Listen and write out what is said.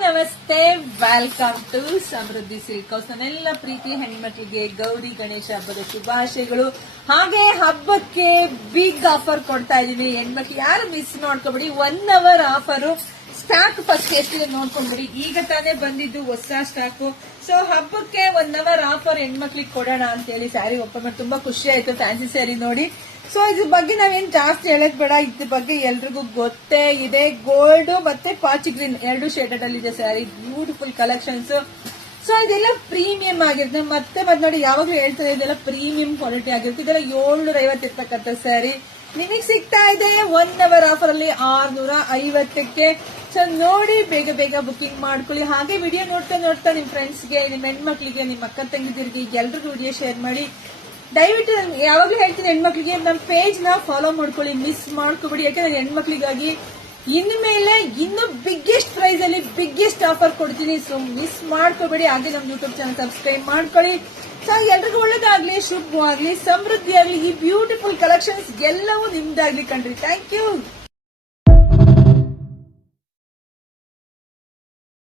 ನಮಸ್ತೆ, welcome to Samruddhi silk house. ನನ್ನೆಲ್ಲ ಪ್ರೀತಿ ಹೆಣ್ಮಕ್ಳಿಗೆ ಗೌರಿ ಗಣೇಶ ಹಬ್ಬದ ಶುಭಾಶಯಗಳು. ಹಾಗೆ ಹಬ್ಬಕ್ಕೆ ಬಿಗ್ ಆಫರ್ ಕೊಡ್ತಾ ಇದೀವಿ. ಹೆಣ್ಮಕ್ಳು ಯಾರು ಮಿಸ್ ಮಾಡ್ಕೊಬೇಡಿ. 1 hour ಆಫರ್. ಸ್ಟಾಕ್ ಫಸ್ಟ್ ಎಷ್ಟಿದೆ ನೋಡ್ಕೊಂಡ್ಬಿಡಿ. ಈಗ ತಾನೇ ಬಂದಿದ್ದು ಹೊಸ ಸ್ಟಾಕ್. ಸೊ ಹಬ್ಬಕ್ಕೆ 1 hour ಆಫರ್ ಹೆಣ್ಮಕ್ಳಿಗೆ ಕೊಡೋಣ ಅಂತ ಹೇಳಿ ಸ್ಯಾರಿ ಓಪನ್ ಮಾಡಿ ತುಂಬಾ ಖುಷಿ ಆಯ್ತು. ಫ್ಯಾನ್ಸಿ ಸ್ಯಾರಿ ನೋಡಿ. ಸೊ ಇದ್ರ ಬಗ್ಗೆ ನಾವೇನ್ ಜಾಸ್ತಿ ಹೇಳಕ್ ಬೇಡ. ಇದ್ರ ಬಗ್ಗೆ ಎಲ್ರಿಗೂ ಗೊತ್ತೇ ಇದೆ. ಗೋಲ್ಡ್ ಮತ್ತೆ ಪಾಚಿ ಗ್ರೀನ್ 2 ಶೇಡೆಡ್ ಅಲ್ಲಿ ಇದೆ ಸ್ಯಾರಿ. Beautiful collections. ಸೊ ಇದೆಲ್ಲ ಪ್ರೀಮಿಯಂ ಆಗಿರುತ್ತೆ. ಮತ್ತೆ ನೋಡಿ ಯಾವಾಗ್ಲೂ ಹೇಳ್ತಾರೆ ಇದೆಲ್ಲ ಪ್ರೀಮಿಯಂ ಕ್ವಾಲಿಟಿ ಆಗಿರುತ್ತೆ. ಇದೆಲ್ಲ 750 ಇರ್ತಕ್ಕಂಥ ಸ್ಯಾರಿ ನಿಮಗೆ ಸಿಗ್ತಾ ಇದೆ 1 hour ಆಫರ್ ಅಲ್ಲಿ 650ಕ್ಕೆ. ಸೊ ನೋಡಿ, ಬೇಗ ಬೇಗ ಬುಕಿಂಗ್ ಮಾಡ್ಕೊಳ್ಳಿ. ಹಾಗೆ ವಿಡಿಯೋ ನೋಡ್ತಾ ನಿಮ್ ಫ್ರೆಂಡ್ಸ್ಗೆ, ನಿಮ್ ಹೆಣ್ಮಕ್ಳಿಗೆ, ನಿಮ್ ಅಕ್ಕ ತಂಗಿದಿರಿಗೆ ಎಲ್ರಿಗೂ ವಿಡಿಯೋ ಶೇರ್ ಮಾಡಿ. ದಯವಿಟ್ಟು ಯಾವಾಗ್ಲೂ ಹೇಳ್ತೀನಿ ಹೆಣ್ಮಕ್ಳಿಗೆ ನಮ್ಮ ಪೇಜ್ ನ ಫಾಲೋ ಮಾಡ್ಕೊಳ್ಳಿ, ಮಿಸ್ ಮಾಡ್ಕೋಬೇಡಿ. ಯಾಕಂದ್ರೆ ಹೆಣ್ಮಕ್ಳಿಗಾಗಿ ಇನ್ಮೇಲೆ ಇನ್ನು ಬಿಗ್ಗೆಸ್ಟ್ ಪ್ರೈಸ್ ಅಲ್ಲಿ ಬಿಗ್ಗೆಸ್ಟ್ ಆಫರ್ ಕೊಡ್ತೀನಿ. ಸೊ ಮಿಸ್ ಮಾಡ್ಕೋಬೇಡಿ. ಹಾಗೆ ನಮ್ ಯೂಟ್ಯೂಬ್ ಚಾನಲ್ ಸಬ್ಸ್ಕ್ರೈಬ್ ಮಾಡ್ಕೊಳ್ಳಿ. ಸೊ ಎಲ್ರಿಗೂ ಒಳ್ಳೇದಾಗ್ಲಿ, ಶುಭವಾಗ್ಲಿ, ಸಮೃದ್ಧಿ ಆಗ್ಲಿ. ಈ ಬ್ಯೂಟಿಫುಲ್ ಕಲೆಕ್ಷನ್ಸ್ ಎಲ್ಲವೂ ನಿಮ್ದಾಗ್ಲಿ ಕಣ್ರಿ. Thank you.